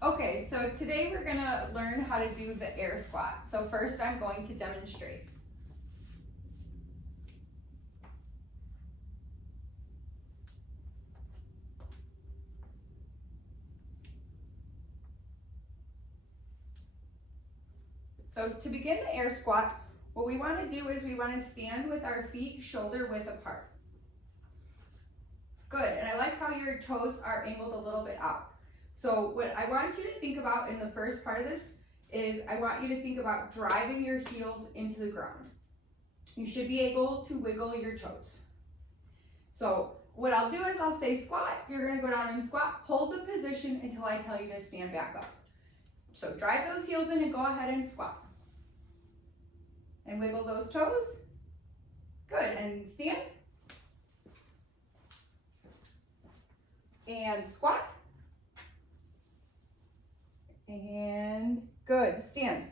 Okay, so today we're gonna learn how to do the air squat. So first I'm going to demonstrate. So to begin the air squat, what we wanna do is we wanna stand with our feet shoulder width apart. Good, and I like how your toes are angled a little bit out. So what I want you to think about in the first part of this is I want you to think about driving your heels into the ground. You should be able to wiggle your toes. So what I'll do is I'll say squat, you're gonna go down and squat, hold the position until I tell you to stand back up. So drive those heels in and go ahead and squat. And wiggle those toes. Good, and stand. And squat. And good, stand.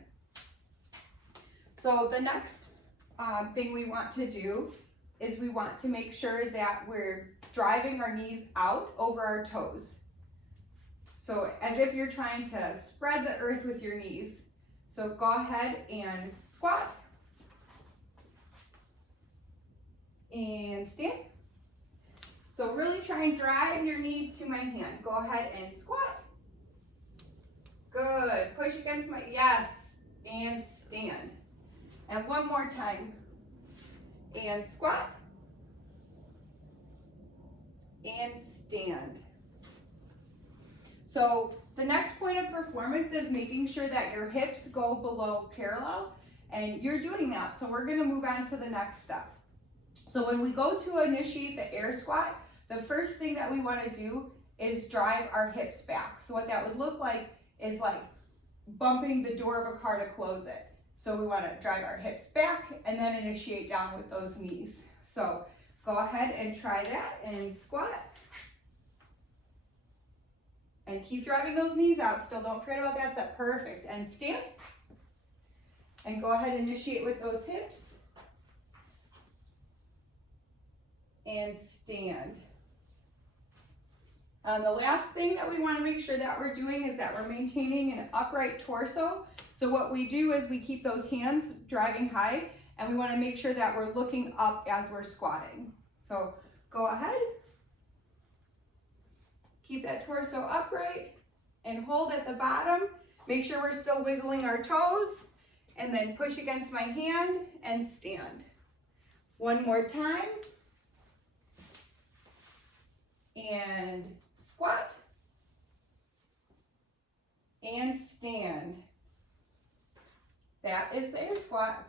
So the next thing we want to do is we want to make sure that we're driving our knees out over our toes. So as if you're trying to spread the earth with your knees. So go ahead and squat. And stand. So really try and drive your knee to my hand. Go ahead and squat. Good, push against my, yes, and stand. And one more time. And squat. And stand. So the next point of performance is making sure that your hips go below parallel, and you're doing that. So we're gonna move on to the next step. So when we go to initiate the air squat, the first thing that we wanna do is drive our hips back. So what that would look like is like bumping the door of a car to close it. So we wanna drive our hips back and then initiate down with those knees. So go ahead and try that and squat. And keep driving those knees out. Still don't forget about that step. Perfect. And stand. And go ahead and initiate with those hips. And stand. The last thing that we want to make sure that we're doing is that we're maintaining an upright torso. So what we do is we keep those hands driving high, and we want to make sure that we're looking up as we're squatting. So go ahead. Keep that torso upright and hold at the bottom. Make sure we're still wiggling our toes, and then push against my hand and stand. One more time. And squat. And stand. That is the air squat.